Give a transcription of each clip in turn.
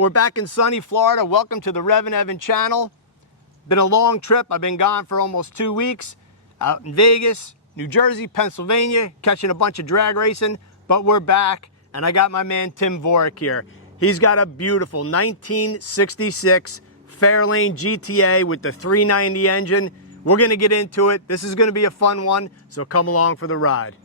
we're back in sunny Florida. Welcome to the REVan channel. Been a long trip. I've been gone for almost 2 weeks. Out in Vegas, New Jersey, Pennsylvania, catching a bunch of drag racing. But we're back, and I got my man Tim Vorick here. He's got a beautiful 1966 Fairlane GTA with the 390 engine. We're gonna get into it. This is gonna be a fun one, so come along for the ride.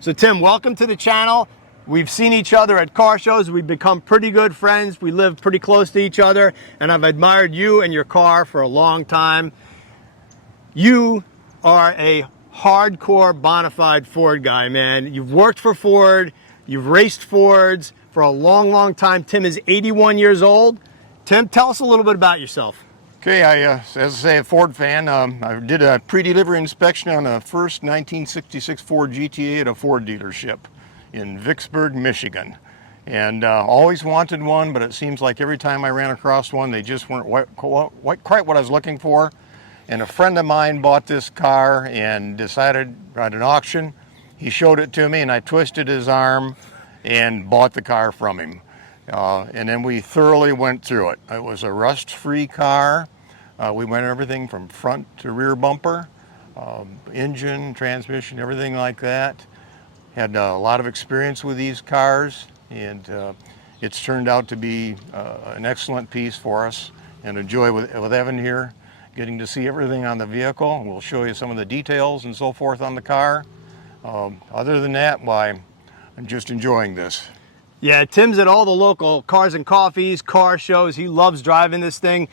So Tim, welcome to the channel. We've seen each other at car shows. We've become pretty good friends. We live pretty close to each other, and I've admired you and your car for a long time. You are a hardcore bona fide Ford guy, man. You've worked for Ford, you've raced Fords for a long, long time. Tim is 81 years old. Tim, tell us a little bit about yourself. Okay, as I say, a Ford fan. I did a pre-delivery inspection on the first 1966 Ford GTA at a Ford dealership in Vicksburg, Michigan. And always wanted one, but it seems like every time I ran across one, they just weren't quite what I was looking for. And a friend of mine bought this car and decided at an auction, he showed it to me and I twisted his arm and bought the car from him. And then we thoroughly went through it. It was a rust-free car. We went everything from front to rear bumper, engine, transmission, everything like that. Had a lot of experience with these cars, and it's turned out to be an excellent piece for us, and a joy with Evan here, getting to see everything on the vehicle. We'll show you some of the details and so forth on the car. Other than that, why, I'm just enjoying this. Yeah, Tim's at all the local cars and coffees, car shows. He loves driving this thing.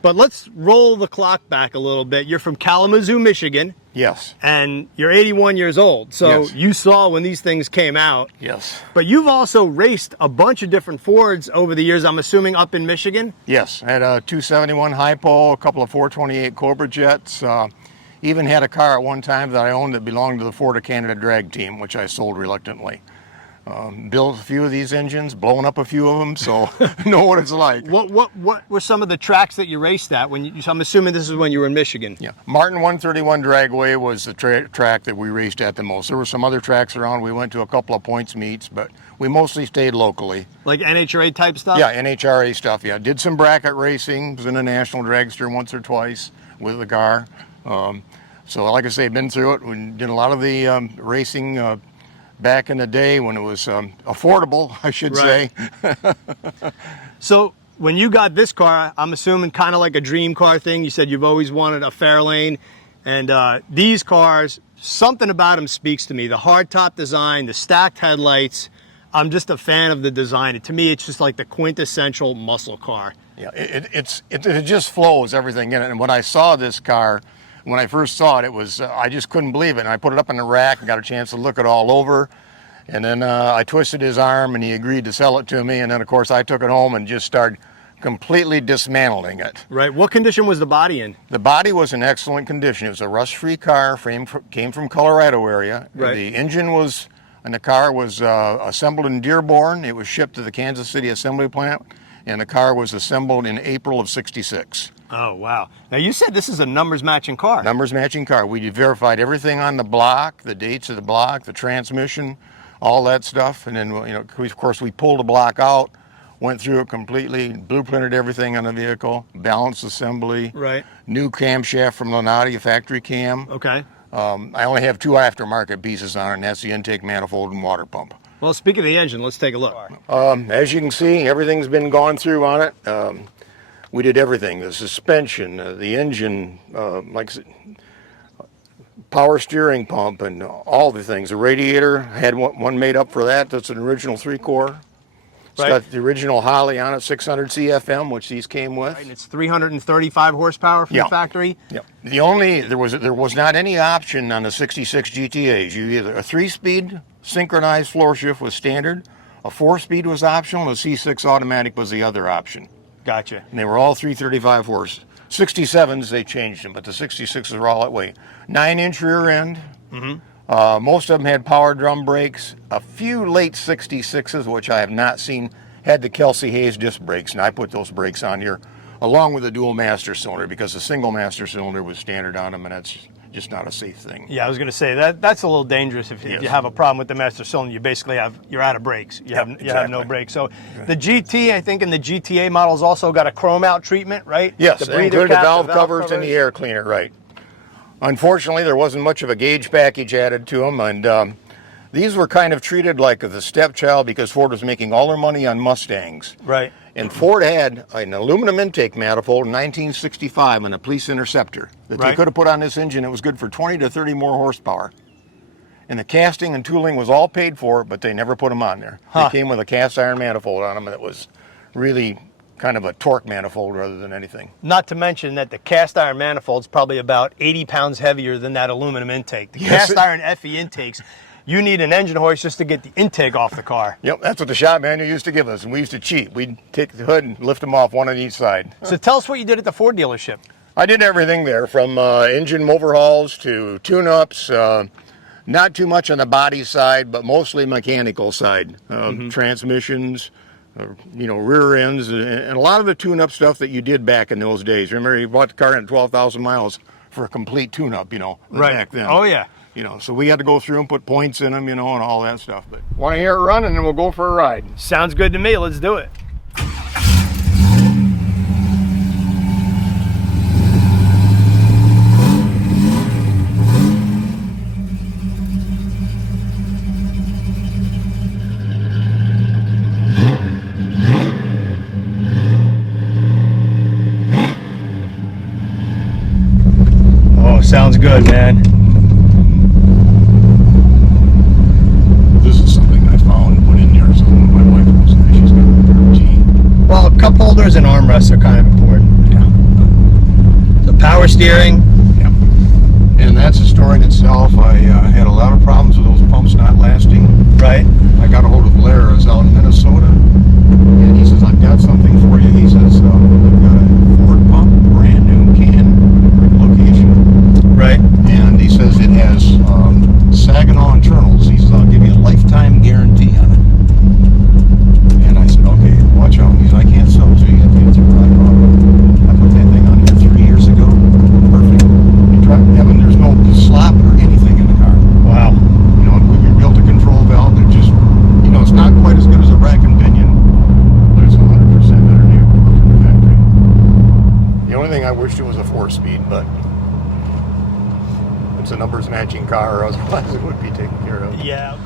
But let's roll the clock back a little bit. You're from Kalamazoo, Michigan. Yes. And you're 81 years old. So yes. You saw when these things came out. Yes. But you've also raced a bunch of different Fords over the years, I'm assuming up in Michigan? Yes. I had a 271 Hypo, a couple of 428 Cobra Jets. Even had a car at one time that I owned that belonged to the Ford of Canada drag team, which I sold reluctantly. Built a few of these engines, blown up a few of them, so know what it's like. What were some of the tracks that you raced at? I'm assuming this is when you were in Michigan. Yeah, Martin 131 Dragway was the track that we raced at the most. There were some other tracks around. We went to a couple of points meets, but we mostly stayed locally. Like NHRA type stuff? Yeah, NHRA stuff, yeah. Did some bracket racing, was in a national dragster once or twice with the car. So like I say, been through it. We did a lot of the racing back in the day when it was affordable, I should say. So when you got this car, I'm assuming kind of like a dream car thing. You said you've always wanted a Fairlane. And these cars, something about them speaks to me. The hardtop design, the stacked headlights. I'm just a fan of the design. To me, it's just like the quintessential muscle car. Yeah, it just flows, everything in it. And when I saw this car, when I first saw it, it was, I just couldn't believe it. And I put it up in the rack and got a chance to look it all over. And then I twisted his arm and he agreed to sell it to me. And then, of course, I took it home and just started completely dismantling it. Right. What condition was the body in? The body was in excellent condition. It was a rust-free car, came from Colorado area. Right. The engine was, and the car was assembled in Dearborn. It was shipped to the Kansas City assembly plant. And the car was assembled in April of '66. Oh, wow. Now, you said this is a numbers matching car. Numbers matching car. We verified everything on the block, the dates of the block, the transmission, all that stuff. And then, you know, of course, we pulled the block out, went through it completely, blueprinted everything on the vehicle, balanced assembly. Right. New camshaft from Lenati, a factory cam. Okay. I only have 2 aftermarket pieces on it, and that's the intake manifold and water pump. Well, speaking of the engine, let's take a look. As you can see, everything's been gone through on it. We did everything, the suspension, the engine, like power steering pump, and all the things. The radiator, had one made up for that. That's an original 3-core. It's Right. got the original Holley on it, 600 CFM, which these came with. Right, and it's 335 horsepower from the factory. Yeah. There was not any option on the 66 GTAs. You either a 3-speed synchronized floor shift was standard, a 4-speed was optional, and a C6 automatic was the other option. Gotcha. And they were all 335 horse. 67s, they changed them, but the 66s were all that way. 9-inch rear end. Mm-hmm. Most of them had power drum brakes. A few late 66s, which I have not seen, had the Kelsey Hayes disc brakes, and I put those brakes on here, along with the dual master cylinder, because the single master cylinder was standard on them, and just not a safe thing. Yeah, I was going to say that's a little dangerous if you have a problem with the master cylinder. You basically you're out of brakes. You have no brakes. So the GT, I think, in the GTA models also got a chrome out treatment, right? Yes, the included the valve covers and the air cleaner, right. Unfortunately, there wasn't much of a gauge package added to them, and these were kind of treated like the stepchild because Ford was making all their money on Mustangs. Right. And Ford had an aluminum intake manifold in 1965 on a Police Interceptor that they could have put on this engine. It was good for 20 to 30 more horsepower. And the casting and tooling was all paid for, but they never put them on there. They came with a cast iron manifold on them, and it was really kind of a torque manifold rather than anything. Not to mention that the cast iron manifold's probably about 80 pounds heavier than that aluminum intake. The cast iron FE intakes, you need an engine hoist just to get the intake off the car. Yep, that's what the shop manual used to give us, and we used to cheat. We'd take the hood and lift them off, one on each side. So tell us what you did at the Ford dealership. I did everything there, from engine overhauls to tune-ups, not too much on the body side, but mostly mechanical side. Transmissions, rear ends, and a lot of the tune-up stuff that you did back in those days. Remember, you bought the car at 12,000 miles for a complete tune-up, back then. Oh, yeah. So we had to go through and put points in them, and all that stuff. But want to hear it run, and then we'll go for a ride. Sounds good to me. Let's do it. Oh, sounds good, man. Cup holders and armrests are kind of important. Yeah. So power steering. Yeah. And that's a story in itself. I had a lot of problems with those pumps not lasting. Right. I got a hold of Blair. I was out in Minnesota, and he says, I've got something for you. He says, I've got a Ford pump, brand new can, location. Right. And he says it has Saginaw internals. He says, I'll give you a lifetime guarantee on it. And I said, okay, watch out. He said, I can't sell it to you. I put that thing on here 3 years ago. Perfect. You try, Evan, there's no slop or anything in the car. Wow. We rebuilt a control valve that just, it's not quite as good as a rack and pinion, but it's 100% better than the factory. The only thing I wished it was a 4-speed, but it's a numbers matching car, otherwise it would be taken care of. Yeah.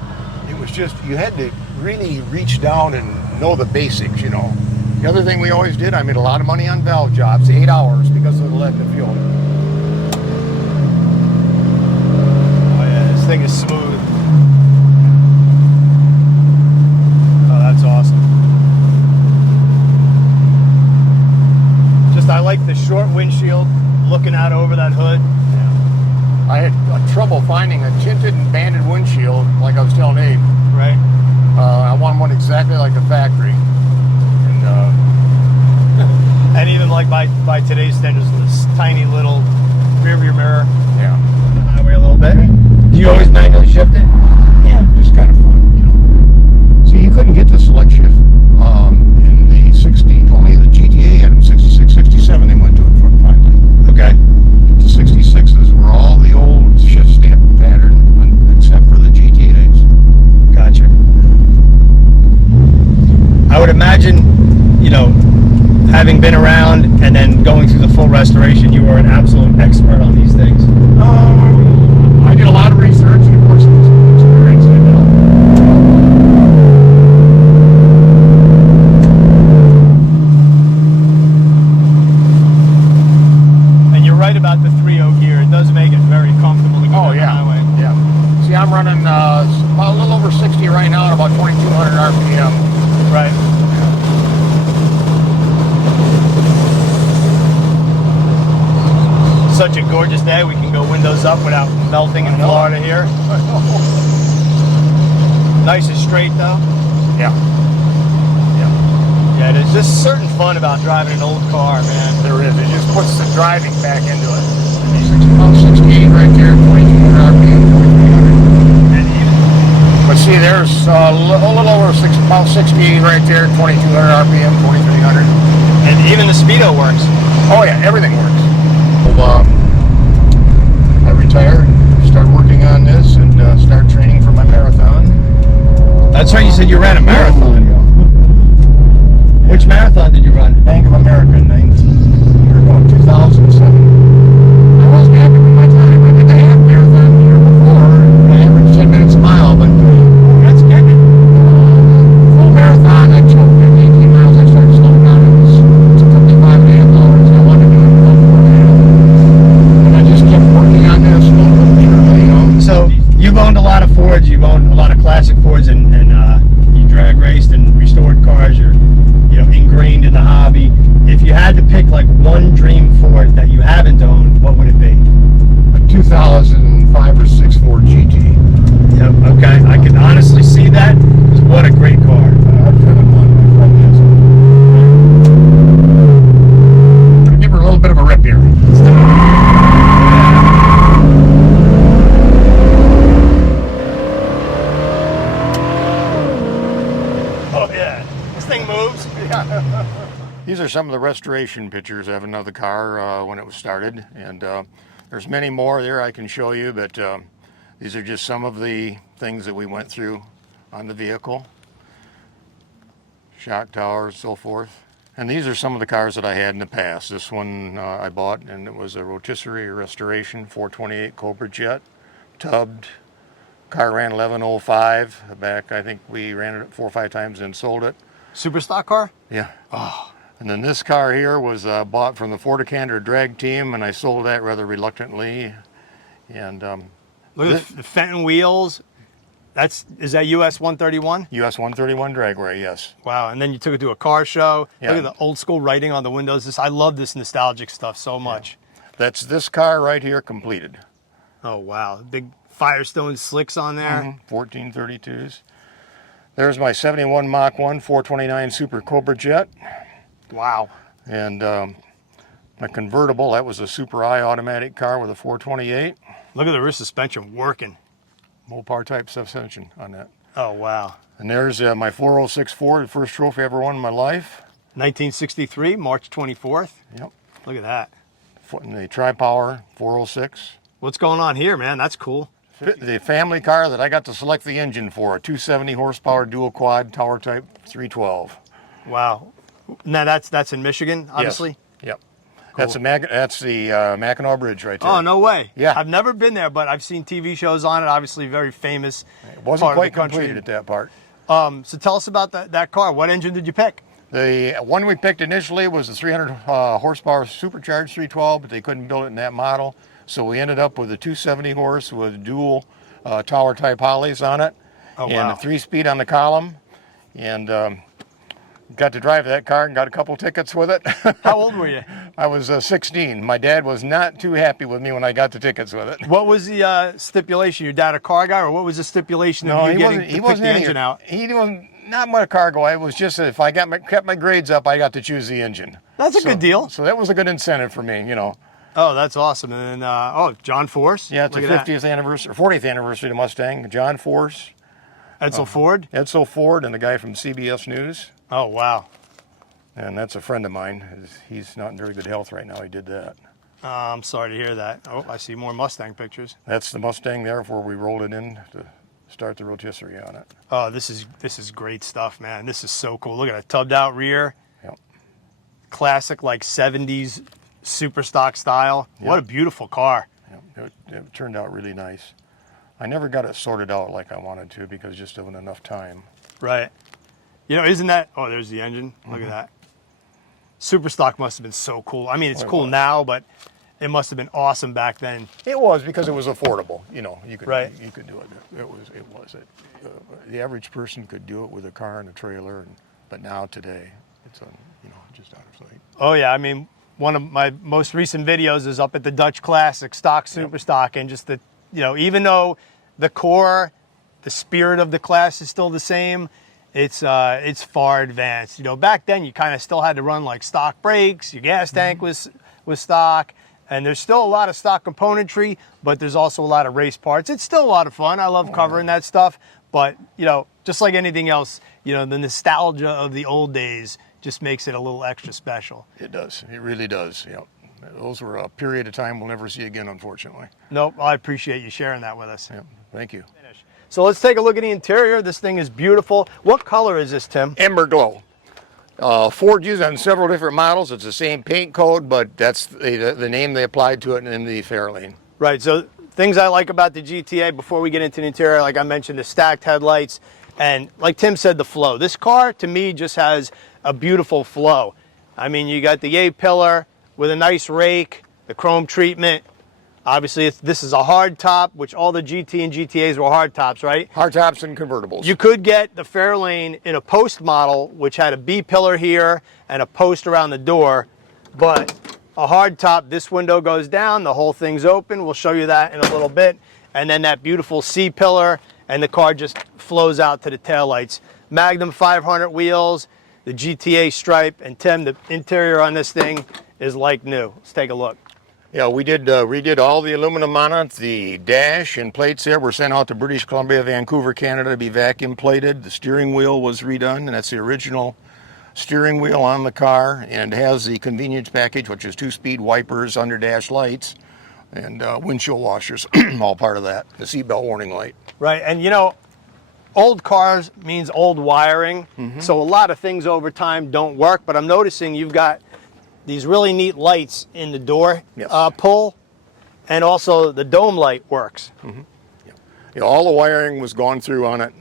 It was just, you had to really reach down and know the basics, The other thing we always did, I made a lot of money on valve jobs, 8 hours because of the lead in the fuel. Oh yeah, this thing is smooth. Oh, that's awesome. I like the short windshield looking out over that hood. Yeah. I had trouble finding a tinted and banded windshield, like I was telling Abe. Right. I want one exactly like the factory. And even like by today's standards, this tiny little rear view mirror. Yeah. Highway a little bit. Do you always manually shift it? Yeah. Just kind of fun, See, you couldn't get the select shift in the 60. Only the GTA had them 66, 67. They went to it finally. Okay. The 66s were all the old shift stamp pattern, except for the GTA8s. Gotcha. I would imagine, having been around and then going through the full restoration, you are an absolute expert on these things. I did a lot of research and of course experience in it. And you're right about the 3.0 gear. It does make it very comfortable to go down the highway. Yeah. See, I'm running about a little over 60 right now at about 2,200 RPM. Right. Such a gorgeous day. We can go windows up without melting in Florida here. Nice and straight though. Yeah. Yeah, there's just certain fun about driving an old car, man. There is. It just puts the driving back into it. About 68 right there, 2,200 RPM, 2,300. And even, but see, there's a little over about 68 right there, 2,200 RPM, 2,300. And even the speedo works. Oh yeah, everything works. I retired That's right, you said you ran a marathon. Which marathon did you run? Bank of America in 2007. I wasn't happy with my time. I did the half marathon the year before. I averaged 10 minutes a mile, but that's good. Full marathon, I choked at 18 miles. I started slowing down. It took me 5.5 hours. I wanted to do it in about 4.5. And I just kept working on this slowly but surely, you know. So you've owned a lot of Fords, you've owned a lot of classic Fords, and you drag raced and restored cars. You're ingrained in the hobby. If you had to pick like one dream Ford that you haven't owned, what would it be? A 2005 or 6 Ford GT. Yep. Okay, I can honestly see that, because what a great car. I've driven one. My friend is. I'll give her a little bit of a rip here. Oh yeah, this thing moves. These are some of the restoration pictures of another car when it was started, and there's many more there I can show you, but these are just some of the things that we went through on the vehicle. Shock towers, so forth. And these are some of the cars that I had in the past. This one I bought, and it was a rotisserie restoration, 428 Cobra Jet, tubbed. Car ran 1105. Back, I think we ran it 4 or 5 times and sold it. Super stock car? Yeah. Oh. And then this car here was bought from the Ford Canter drag team, and I sold that rather reluctantly. And look at the Fenton wheels. Is that US 131? US 131 dragway, yes. Wow, and then you took it to a car show. Yeah. Look at the old school writing on the windows. I love this nostalgic stuff so much. Yeah. That's this car right here completed. Oh wow, big Firestone slicks on there. 1432s. There's my 71 Mach 1 429 Super Cobra Jet. Wow. And my convertible, that was a Super I automatic car with a 428. Look at the rear suspension working. Mopar type suspension on that. Oh wow. And there's my 406 Ford, the first trophy I ever won in my life. 1963, March 24th. Yep. Look at that. And the Tri-Power 406. What's going on here, man? That's cool. The family car that I got to select the engine for, a 270 horsepower dual quad tower type 312. Wow. Now that's in Michigan, obviously. Yes. Yep. Cool. That's the Mackinac Bridge right there. Oh no way. Yeah. I've never been there, but I've seen TV shows on it. Obviously, very famous. It wasn't part quite of the country. completed at that part. So tell us about that car. What engine did you pick? The one we picked initially was the 300 horsepower supercharged 312, but they couldn't build it in that model. So we ended up with a 270 horse with dual tower type Hollies on it, and a 3-speed on the column, and got to drive that car and got a couple tickets with it. How old were you? I was 16. My dad was not too happy with me when I got the tickets with it. What was the stipulation? Your dad a car guy, or what was the stipulation of you getting to pick the engine out? He wasn't not much a car guy. It was just that if I kept my grades up, I got to choose the engine. That's a good deal. So that was a good incentive for me, you know. Oh, that's awesome. And then, John Force. Yeah, it's a 50th anniversary, or 40th anniversary of the Mustang. John Force. Edsel Ford? Edsel Ford, and the guy from CBS News. Oh, wow. And that's a friend of mine. He's not in very good health right now. He did that. I'm sorry to hear that. Oh, I see more Mustang pictures. That's the Mustang there where we rolled it in to start the rotisserie on it. Oh, this is great stuff, man. This is so cool. Look at a tubbed out rear. Yep. Classic, like 70s super stock style. Yep. What a beautiful car. Yep. It turned out really nice. I never got it sorted out like I wanted to because just wasn't enough time. Right. You know, isn't that... Oh, there's the engine. Look at that. Super stock must have been so cool. I mean, it's cool now, but it must have been awesome back then. It was because it was affordable. You know, you could you could do it. It was. The average person could do it with a car and a trailer, but now today, it's just out of sight. Oh yeah, I mean, one of my most recent videos is up at the Dutch Classic stock super stock, and just even though the core, the spirit of the class is still the same, it's far advanced. You know, back then you kind of still had to run like stock brakes. Your gas tank was stock, and there's still a lot of stock componentry, but there's also a lot of race parts. It's still a lot of fun. I love covering that stuff, but just like anything else, the nostalgia of the old days just makes it a little extra special. It does. It really does. Those were a period of time we'll never see again, unfortunately. Nope. I appreciate you sharing that with us. Yeah. Thank you. So let's take a look at the interior. This thing is beautiful. What color is this, Tim? Ember Glow. Ford used on several different models. It's the same paint code, but that's the name they applied to it in the Fairlane. Right, so things I like about the GTA before we get into the interior, like I mentioned, the stacked headlights, and like Tim said, the flow. This car, to me, just has a beautiful flow. I mean, you got the A-pillar with a nice rake, the chrome treatment. Obviously, this is a hard top, which all the GT and GTAs were hard tops, right? Hard tops and convertibles. You could get the Fairlane in a post model, which had a B-pillar here and a post around the door, but a hard top, this window goes down, the whole thing's open. We'll show you that in a little bit. And then that beautiful C-pillar, and the car just flows out to the taillights. Magnum 500 wheels, the GTA stripe, and Tim, the interior on this thing is like new. Let's take a look. Yeah, we redid all the aluminum on it. The dash and plates there were sent out to British Columbia, Vancouver, Canada to be vacuum plated. The steering wheel was redone, and that's the original steering wheel on the car, and has the convenience package, which is 2-speed wipers, under dash lights, and windshield washers, all part of that. The seatbelt warning light. Right, and you know, old cars means old wiring, so a lot of things over time don't work, but I'm noticing you've got these really neat lights in the door pull, and also the dome light works. Yeah, all the wiring was gone through on it.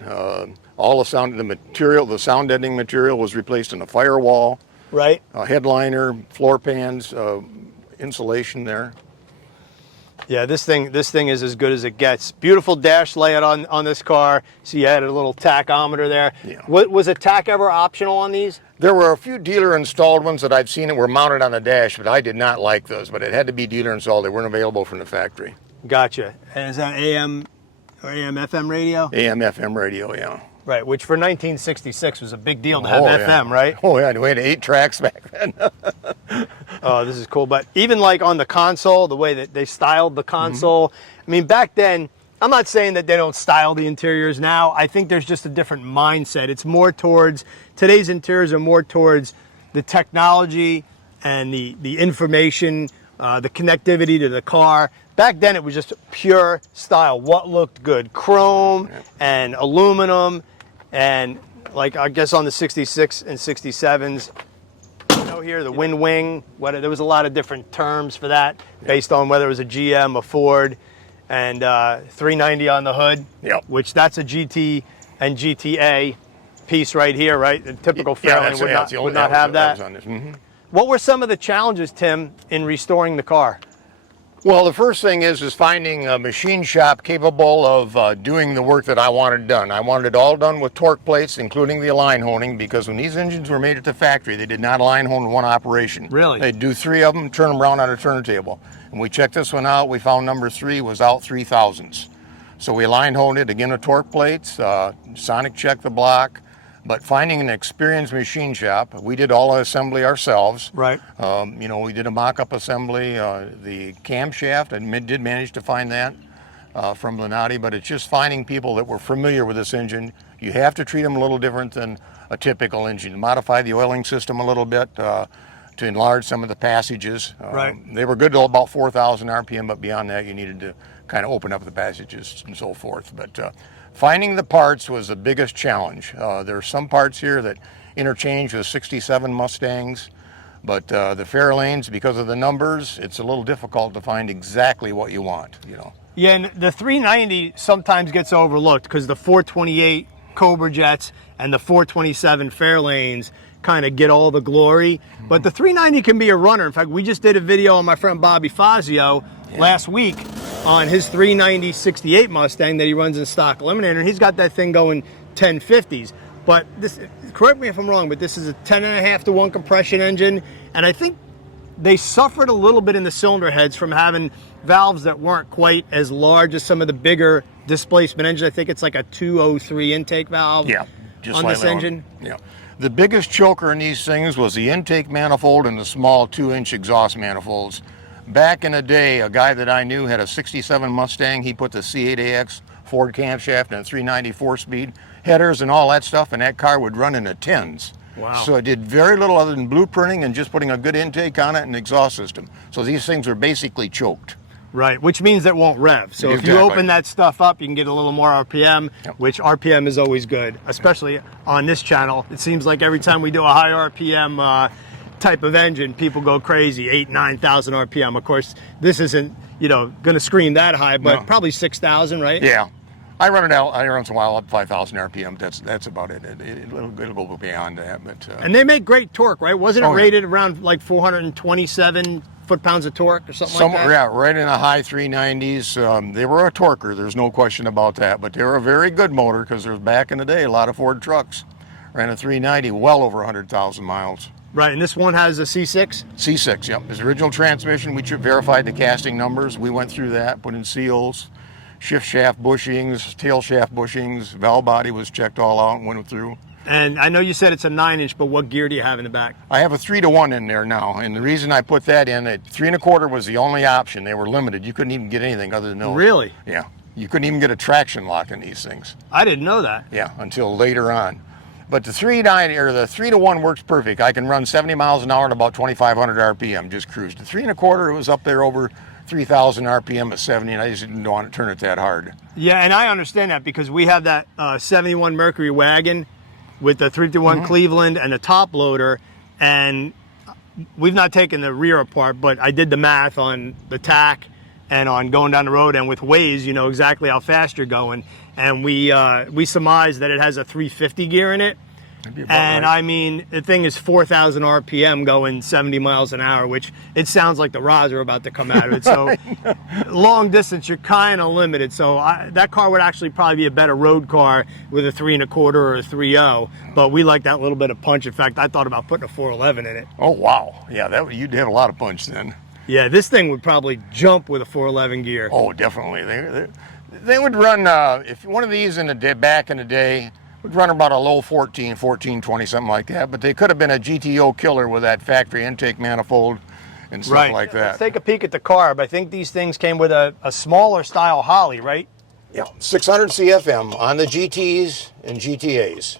All the sound, the sound deadening material was replaced in the firewall. Right. Headliner, floor pans, insulation there. Yeah, this thing is as good as it gets. Beautiful dash layout on this car. So you added a little tachometer there. Yeah. Was a tach ever optional on these? There were a few dealer installed ones that I've seen that were mounted on the dash, but I did not like those. But it had to be dealer installed. They weren't available from the factory. Gotcha. And is that AM or AM FM radio? AM FM radio, yeah. Right, which for 1966 was a big deal to have FM, right? Oh yeah, we had 8 tracks back then. Oh, this is cool. But even like on the console, the way that they styled the console, I mean, back then, I'm not saying that they don't style the interiors now. I think there's just a different mindset. It's more towards, today's interiors are more towards the technology and the information, the connectivity to the car. Back then, it was just pure style. What looked good? Chrome and aluminum, and like I guess on the 66 and 67s, you know, here the wind wing. There was a lot of different terms for that based on whether it was a GM, a Ford, and 390 on the hood. Yep. Which that's a GT and GTA piece right here, right? The typical Fairlane would not have that. What were some of the challenges, Tim, in restoring the car? Well, the first thing is finding a machine shop capable of doing the work that I wanted done. I wanted it all done with torque plates, including the line honing, because when these engines were made at the factory, they did not line hone in one operation. Really? They'd do 3 of them, turn them around on a turntable. And we checked this one out. We found number 3 was out 3/1000ths. So we line honed it again with torque plates, sonic checked the block. But finding an experienced machine shop, we did all the assembly ourselves. Right. You know, we did a mock-up assembly. The camshaft, I did manage to find that from Lenati, but it's just finding people that were familiar with this engine. You have to treat them a little different than a typical engine. Modify the oiling system a little bit to enlarge some of the passages. Right. They were good till about 4,000 RPM, but beyond that, you needed to kind of open up the passages and so forth. But finding the parts was the biggest challenge. There are some parts here that interchange with 67 Mustangs, but the Fairlanes, because of the numbers, it's a little difficult to find exactly what you want, you know. Yeah, and the 390 sometimes gets overlooked because the 428 Cobra Jets and the 427 Fairlanes kind of get all the glory. But the 390 can be a runner. In fact, we just did a video on my friend Bobby Fazio last week on his 390 68 Mustang that he runs in stock eliminator, and he's got that thing going 1050s. But this, correct me if I'm wrong, but this is a 10.5 to 1 compression engine, and I think they suffered a little bit in the cylinder heads from having valves that weren't quite as large as some of the bigger displacement engines. I think it's like a 203 intake valve on this engine. Yeah. The biggest choker in these things was the intake manifold and the small 2-inch exhaust manifolds. Back in the day, a guy that I knew had a 67 Mustang. He put the C8AX Ford camshaft and 390 4-speed headers and all that stuff, and that car would run in the 10s. Wow. So it did very little other than blueprinting and just putting a good intake on it and exhaust system. So these things are basically choked. Right, which means it won't rev. So if Exactly. you open that stuff up, you can get a little more RPM, Yep. which RPM is always good, especially on this channel. It seems like every time we do a high RPM type of engine, people go crazy, 8,000, 9,000 RPM. Of course, this isn't, you know, going to scream that high, but No. probably 6,000, right? Yeah. I run it out every once in a while up 5,000 RPM. That's about it. It'll go beyond that, but And they make great torque, right? Wasn't it Oh, yeah. rated around like 427 foot-pounds of torque or something like that? yeah, right in the high 390s. They were a torquer. There's no question about that. But they were a very good motor because there was back in the day a lot of Ford trucks ran a 390 well over 100,000 miles. Right, and this one has a C6? C6, yep. His original transmission, we verified the casting numbers. We went through that, put in seals, shift shaft bushings, tail shaft bushings, valve body was checked all out and went through. And I know you said it's a 9-inch, but what gear do you have in the back? I have a 3-to-1 in there now, and the reason I put that in, 3 1/4 was the only option. They were limited. You couldn't even get anything other than those. Really? Yeah. You couldn't even get a traction lock in these things. I didn't know that. Yeah, until later on. But the 3-to-1 works perfect. I can run 70 miles an hour at about 2,500 RPM, just cruise. The 3 1/4, it was up there over 3,000 RPM at 70, and I just didn't want to turn it that hard. Yeah, and I understand that because we have that 71 Mercury wagon with the 3-to-1 Cleveland and a top loader, and we've not taken the rear apart, but I did the math on the tack and on going down the road, and with Waze, you know exactly how fast you're going, and we surmised that it has a 350 gear in it. That'd be about And right. I mean, the thing is 4,000 RPM going 70 miles an hour, which it sounds like the rods are about to come out of it. So long distance, you're kind of limited. So that car would actually probably be a better road car with a 3 1/4 or a 3.0. But we like that little bit of punch. In fact, I thought about putting a 411 in it. Oh, wow. Yeah, you'd have a lot of punch then. Yeah, this thing would probably jump with a 411 gear. Oh, definitely. They would run, if one of these back in the day, would run about a low 14, 20, something like that. But they could have been a GTO killer with that factory intake manifold and stuff Right. like Let's that. take a peek at the carb. I think these things came with a smaller style Holly, right? Yeah, 600 CFM on the GTs and GTAs.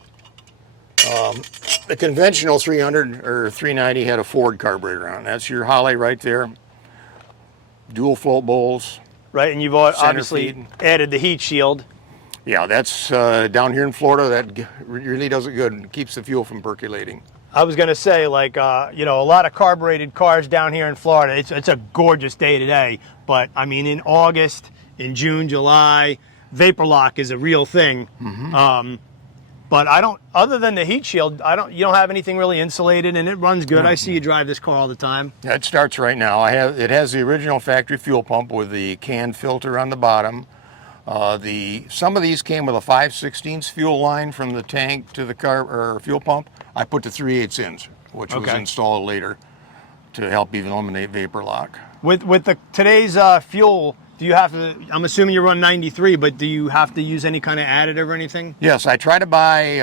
The conventional 300 or 390 had a Ford carburetor on. That's your Holly right there. Dual float bowls. Right, and you've obviously feed. added the heat shield. Yeah, that's down here in Florida. That really does it good and keeps the fuel from percolating. I was going to say, like, you know, a lot of carbureted cars down here in Florida. It's a gorgeous day today. But, I mean, in August, in June, July, vapor lock is a real thing. But I don't, other than the heat shield, you don't have anything really insulated, and it runs good. I see you drive this car all the time. Yeah, it starts right now. It has the original factory fuel pump with the canned filter on the bottom. Some of these came with a 5/16 fuel line from the tank to the car or fuel pump. I put the 3/8 in, which was Okay. installed later to help even eliminate vapor lock. With today's fuel, do you have to, I'm assuming you run 93, but do you have to use any kind of additive or anything? Yes, I try to buy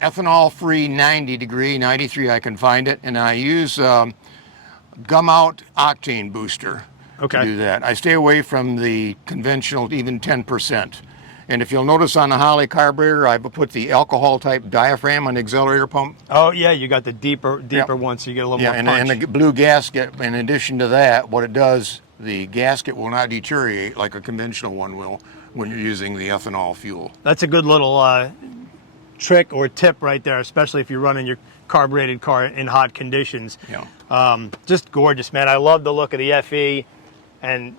ethanol-free 90 degree, 93 I can find it, and I use gum out octane booster. Okay. To do that. I stay away from the conventional, even 10%. And if you'll notice on the Holly carburetor, I put the alcohol type diaphragm on the accelerator pump. Oh, yeah, you got the deeper Yep. one, so you get a little Yeah, more and punch. the blue gasket, in addition to that, what it does, the gasket will not deteriorate like a conventional one will when you're using the ethanol fuel. That's a good little trick or tip right there, especially if you're running your carbureted car in hot conditions. Yeah. Just gorgeous, man. I love the look of the FE. And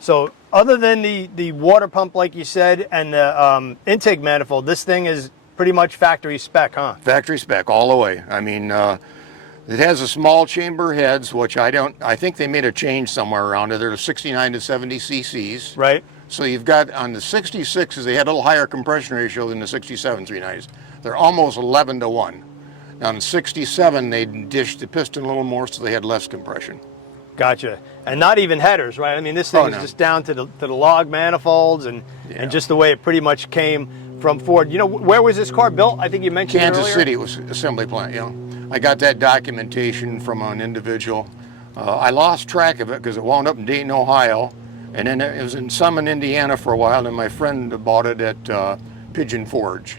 so other than the water pump, like you said, and the intake manifold, this thing is pretty much factory spec, huh? Factory spec all the way. I mean, it has a small chamber heads, which I think they made a change somewhere around it. They're 69 to 70 cc's. Right? So you've got on the 66s, they had a little higher compression ratio than the 67 390s. They're almost 11 to 1. Now in 67, they dished the piston a little more, so they had less compression. Gotcha. And not even headers, right? I mean, this thing is no. just down to the log manifolds and just the way it pretty much came from Ford. You know, where was this car built? I think you mentioned it Kansas earlier. City was assembly plant, you know. I got that documentation from an individual. I lost track of it because it wound up in Dayton, Ohio. And then it was in Summit, Indiana for a while, and my friend bought it at Pigeon Forge,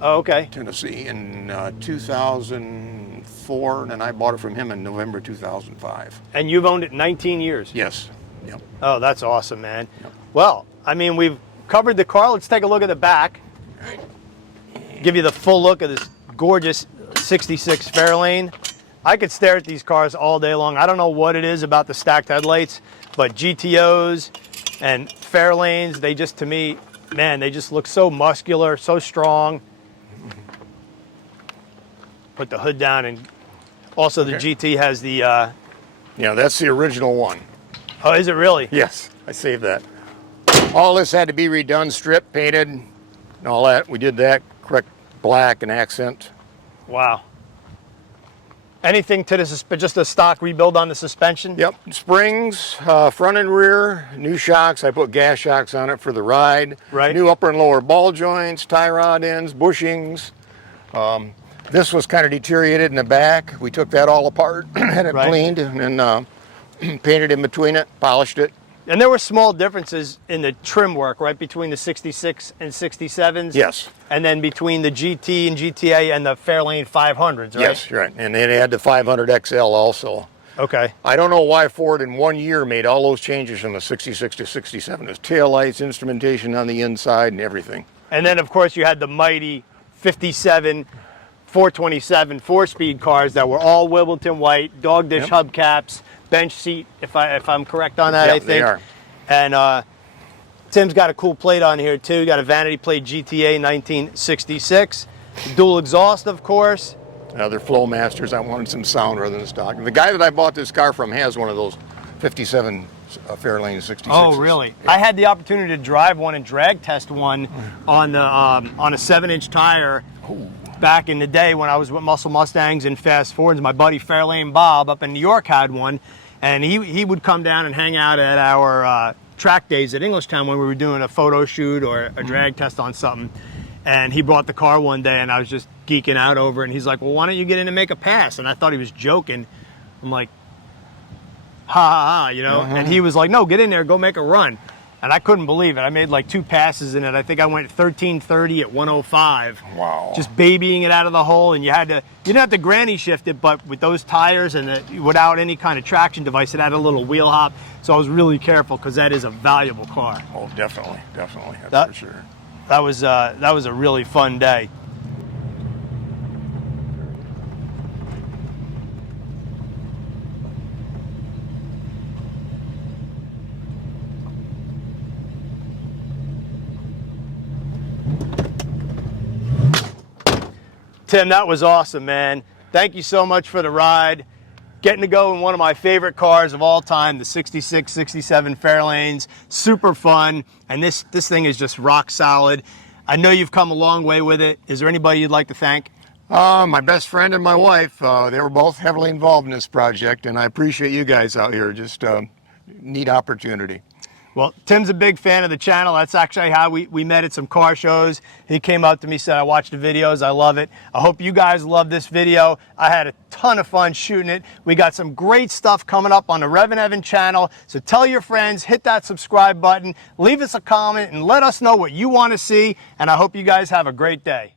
Oh, okay. Tennessee in 2004, and then I bought it from him in November 2005. And you've owned it 19 years. Yes. Yep. Oh, that's awesome, man. Well, I mean, we've covered the car. Let's take a look at the back. Give you the full look of this gorgeous 66 Fairlane. I could stare at these cars all day long. I don't know what it is about the stacked headlights, but GTOs and Fairlanes, they just, to me, man, they just look so muscular, so strong. Put the hood down, and also the GT has the... Yeah, that's the original one. Oh, is it really? Yes, I saved that. All this had to be redone, stripped, painted, and all that. We did that, correct black and accent. Wow. Anything to the just a stock rebuild on the suspension? Yep, springs, front and rear, new shocks. I put gas shocks on it for the ride. Right. New upper and lower ball joints, tie rod ends, bushings. This was kind of deteriorated in the back. We took that all apart, had it cleaned, and then painted in between it, polished it. And there were small differences in the trim work, right, between the 66 and 67s? Yes. And then between the GT and GTA and the Fairlane 500s, right? Yes, right. And then it had the 500 XL also. Okay. I don't know why Ford in 1 year made all those changes from the 66 to 67. There's tail lights, instrumentation on the inside, and everything. And then, of course, you had the mighty 57 427 four-speed cars that were all Wimbledon white, dog dish hubcaps, bench seat, if I'm correct on that, I think. They are. And Tim's got a cool plate on here too. Got a vanity plate GTA 1966. Dual exhaust, of course. They're Flow Masters. I wanted some sound rather than stock. The guy that I bought this car from has one of those 57 Fairlane 66s. Oh, really? Yeah. I had the opportunity to drive one and drag test one on the on a 7-inch tire. Ooh. Back in the day when I was with Muscle Mustangs and Fast Fords. My buddy Fairlane Bob up in New York had one, and he would come down and hang out at our track days at Englishtown when we were doing a photo shoot or a drag test on something. And he brought the car one day, and I was just geeking out over it, and he's like, well, why don't you get in and make a pass? And I thought he was joking. I'm like, ha ha ha, you know? And he was like, no, get in there, go make a run. And I couldn't believe it. I made like 2 passes in it. I think I went 1330 at 105. Wow. Just babying it out of the hole, and you didn't have to granny shift it, but with those tires and without any kind of traction device, it had a little wheel hop. So I was really careful because that is a valuable car. Oh, definitely, definitely, that's for sure. That was a really fun day. Tim, that was awesome, man. Thank you so much for the ride. Getting to go in one of my favorite cars of all time, the 66, 67 Fairlanes. Super fun, and this thing is just rock solid. I know you've come a long way with it. Is there anybody you'd like to thank? My best friend and my wife, they were both heavily involved in this project, and I appreciate you guys out here. Just neat opportunity. Well, Tim's a big fan of the channel. That's actually how we met at some car shows. He came up to me, said, I watched the videos, I love it. I hope you guys love this video. I had a ton of fun shooting it. We got some great stuff coming up on the REVan channel. So tell your friends, hit that subscribe button, leave us a comment, and let us know what you want to see. And I hope you guys have a great day.